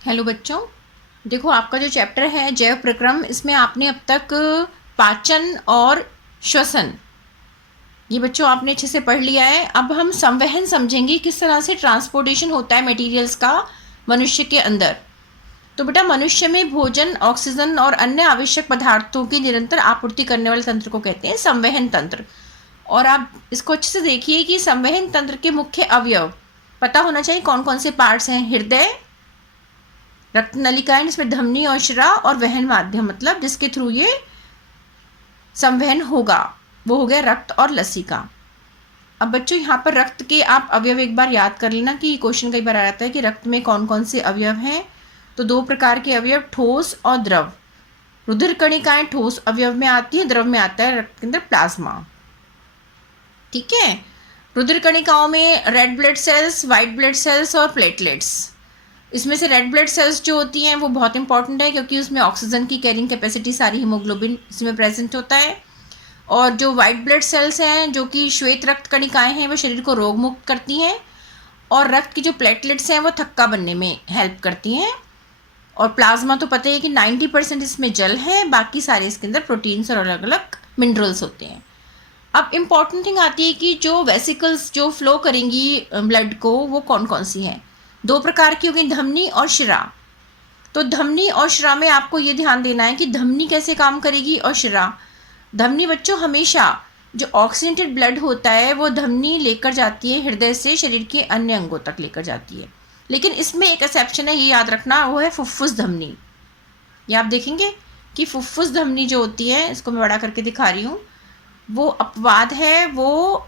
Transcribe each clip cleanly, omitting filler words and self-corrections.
Hello बच्चों, देखो आपका जो चैप्टर है जैव प्रक्रम, इसमें आपने अब तक पाचन और श्वसन, ये बच्चों आपने अच्छे से पढ़ लिया है। अब हम संवहन समझेंगे, किस तरह से ट्रांसपोर्टेशन होता है मटेरियल्स का मनुष्य के अंदर। तो बेटा, मनुष्य में भोजन, ऑक्सीजन और अन्य आवश्यक पदार्थों की निरंतर आपूर्ति करने वाले तंत्र को कहते हैं संवहन तंत्र। और आप इसको अच्छे से देखिए कि संवहन तंत्र के मुख्य अवयव पता होना चाहिए कौन कौन से पार्ट्स हैं। हृदय, रक्त नलिकाएं, जिसमें धमनी और शिरा, और वहन माध्यम मतलब जिसके थ्रू ये संवहन होगा, वो हो गया रक्त और लसिका। अब बच्चों यहाँ पर रक्त के आप अवयव एक बार याद कर लेना कि क्वेश्चन कई बार आ जाता है कि रक्त में कौन कौन से अवयव हैं। तो दो प्रकार के अवयव, ठोस और द्रव। रुधिर कणिकाएं ठोस अवयव में आती है, द्रव में आता है रक्त के अंदर प्लाज्मा। ठीक है। रुधिर कणिकाओं में red blood cells, white blood cells और प्लेटलेट्स। इसमें से रेड ब्लड सेल्स जो होती हैं वो बहुत इंपॉर्टेंट है, क्योंकि उसमें ऑक्सीजन की कैरिंग कैपेसिटी, सारी हीमोग्लोबिन इसमें प्रेजेंट होता है। और जो वाइट ब्लड सेल्स हैं, जो कि श्वेत रक्त कणिकाएं हैं, वो शरीर को रोग मुक्त करती हैं। और रक्त की जो प्लेटलेट्स हैं वो थक्का बनने में हेल्प करती हैं। और प्लाज्मा तो पता ही है कि 90% इसमें जल है, बाकी सारे इसके अंदर प्रोटीन्स और अलग अलग मिनरल्स होते हैं। अब इम्पॉर्टेंट थिंग आती है कि जो वेसिकल्स जो फ्लो करेंगी ब्लड को, वो कौन कौन सी हैं। दो प्रकार की होगी, धमनी और शिरा। तो धमनी और शिरा में आपको ये ध्यान देना है कि धमनी कैसे काम करेगी और शिरा। धमनी बच्चों हमेशा जो ऑक्सीजनेटेड ब्लड होता है वो धमनी लेकर जाती है, हृदय से शरीर के अन्य अंगों तक लेकर जाती है। लेकिन इसमें एक एक्सेप्शन है, ये याद रखना, वो है फुफ्फुस धमनी। ये आप देखेंगे कि फुफ्फुस धमनी जो होती है, इसको मैं बड़ा करके दिखा रही हूँ, वो अपवाद है, वो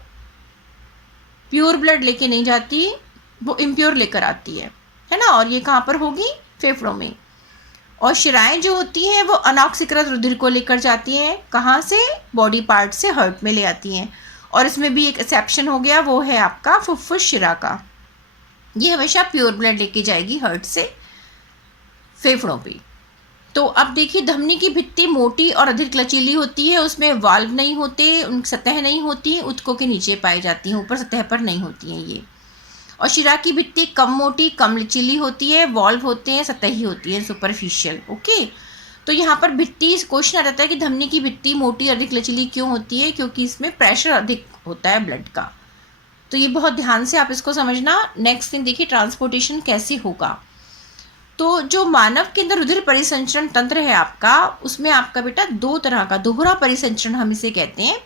प्योर ब्लड लेके नहीं जाती, वो इम्प्योर लेकर आती है ना। और ये कहाँ पर होगी, फेफड़ों में। और शिराएं जो होती हैं वो अनऑक्सीकृत रुधिर को लेकर जाती हैं, कहाँ से, बॉडी पार्ट से हार्ट में ले आती हैं। और इसमें भी एक एक्सेप्शन हो गया, वो है आपका फुफ्फुस शिरा का। ये हमेशा प्योर ब्लड लेके जाएगी हार्ट से फेफड़ों पे। तो अब देखिए, धमनी की भित्ति मोटी और अधिक लचीली होती है, उसमें वाल्व नहीं होते, उनकी सतह नहीं होती, ऊतकों के नीचे पाई जाती हैं, ऊपर सतह पर नहीं होती हैं ये। और शिरा की भित्ति कम मोटी, कम लचीली होती है, वॉल्व होते हैं, सतही होती है, सुपरफिशियल। ओके। तो यहाँ पर भित्ति, क्वेश्चन आ जाता है कि धमनी की भित्ति मोटी अधिक लचीली क्यों होती है, क्योंकि इसमें प्रेशर अधिक होता है ब्लड का। तो ये बहुत ध्यान से आप इसको समझना। नेक्स्ट थिंग देखिए, ट्रांसपोर्टेशन कैसे होगा। तो जो मानव के अंदर रुधिर परिसंचरण तंत्र है आपका, उसमें आपका बेटा दो तरह का दोहरा परिसंचरण हम इसे कहते हैं।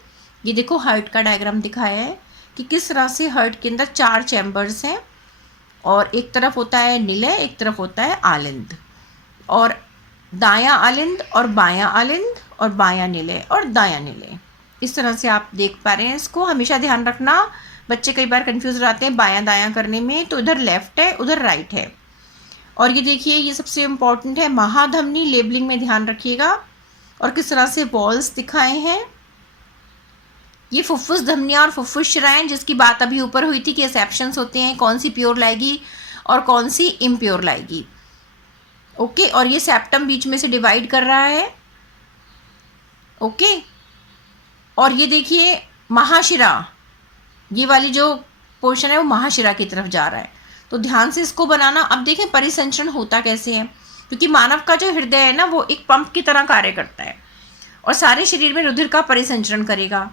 ये देखो हार्ट का डायग्राम दिखाया है कि किस तरह से हार्ट के अंदर 4 चैम्बर्स हैं, और एक तरफ होता है निलय, एक तरफ होता है आलिंद, और दायां आलिंद और बायां आलिंद, और बायां निलय और दायां निलय। इस तरह से आप देख पा रहे हैं। इसको हमेशा ध्यान रखना, बच्चे कई बार कंफ्यूज हो जाते हैं बायां दायां करने में। तो उधर लेफ्ट है, उधर राइट है। और ये देखिए, ये सबसे इम्पॉर्टेंट है, महाधमनी, लेबलिंग में ध्यान रखिएगा। और किस तरह से वॉल्स दिखाए हैं। ये फुफ्फुस धमनियाँ और फुफ्फुस शिराएं, जिसकी बात अभी ऊपर हुई थी कि एक्सेप्शंस होते हैं, कौन सी प्योर लाएगी और कौन सी इम्प्योर लाएगी। ओके। और ये सेप्टम बीच में से डिवाइड कर रहा है। ओके। और ये देखिए महाशिरा, ये वाली जो पोर्शन है वो महाशिरा की तरफ जा रहा है। तो ध्यान से इसको बनाना। अब देखें परिसंचरण होता कैसे है, क्योंकि मानव का जो हृदय है ना, वो एक पंप की तरह कार्य करता है और सारे शरीर में रुधिर का परिसंचरण करेगा।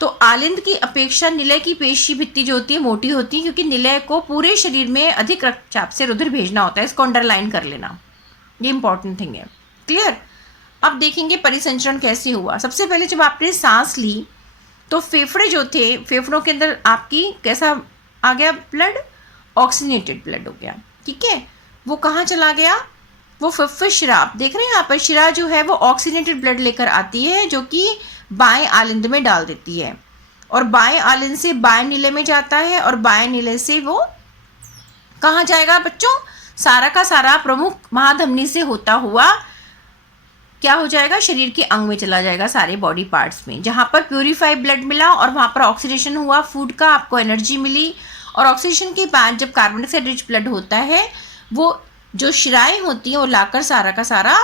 तो आलिंद की अपेक्षा निलय की पेशी भित्ति जो होती है मोटी होती है, क्योंकि निलय को पूरे शरीर में अधिक रक्तचाप से रुधिर भेजना होता है। इसको अंडरलाइन कर लेना, ये इंपॉर्टेंट थिंग है। क्लियर। अब देखेंगे परिसंचरण कैसे हुआ। सबसे पहले जब आपने सांस ली तो फेफड़े जो थे, फेफड़ों के अंदर आपकी कैसा आ गया ब्लड, ऑक्सीजनेटेड ब्लड हो गया। ठीक है। वो कहाँ चला गया, वो फुफ्फुस शिरा, आप देख रहे हैं यहाँ पर, शिरा जो है वो ऑक्सीजनेटेड ब्लड लेकर आती है, जो कि बाएं आलिंद में डाल देती है। और बाएं आलिंद से बाएं नीले में जाता है, और बाएं नीले से वो कहाँ जाएगा बच्चों, सारा का सारा प्रमुख महाधमनी से होता हुआ क्या हो जाएगा, शरीर के अंग में चला जाएगा, सारे बॉडी पार्ट्स में, जहाँ पर प्यूरिफाइड ब्लड मिला और वहाँ पर ऑक्सीडेशन हुआ फूड का, आपको एनर्जी मिली। और ऑक्सीडेशन के बाद जब कार्बन डाइऑक्साइड रिच ब्लड होता है, वो जो शिराएं होती हैं वो लाकर सारा का सारा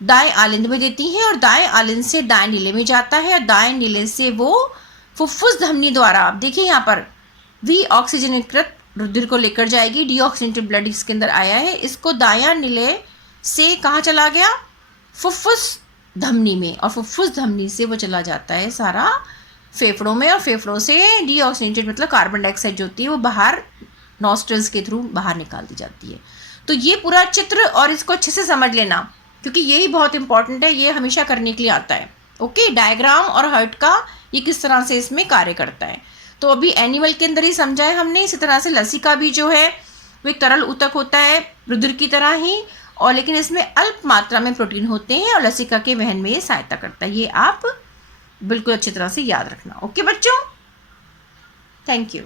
दाएं आलिंद में देती हैं, और दाएं आलिंद से दाएं नीले में जाता है, और दाएं नीले से वो फुफ्फुस धमनी द्वारा, आप देखिए यहाँ पर वी ऑक्सीजनीकृत रुधिर को लेकर जाएगी, डीऑक्सीजनेटेड ब्लड इसके अंदर आया है, इसको दायां निले से कहाँ चला गया, फुफ्फुस धमनी में, और फुफ्फुस धमनी से वो चला जाता है सारा फेफड़ों में, और फेफड़ों से डीऑक्सीजनेटेड मतलब कार्बन डाइऑक्साइड जो होती है वो बाहर नॉस्ट्रल्स के थ्रू बाहर निकाल दी जाती है। तो ये पूरा चित्र, और इसको अच्छे से समझ लेना क्योंकि ये ही बहुत इंपॉर्टेंट है, ये हमेशा करने के लिए आता है। ओके, डायग्राम और हार्ट का ये किस तरह से इसमें कार्य करता है। तो अभी एनिमल के अंदर ही समझा है हमने। इसी तरह से लसिका भी जो है वो एक तरल ऊतक होता है रुधिर की तरह ही, और लेकिन इसमें अल्प मात्रा में प्रोटीन होते हैं और लसिका के वहन में ये सहायता करता है। ये आप बिल्कुल अच्छी तरह से याद रखना। ओके बच्चों, थैंक यू।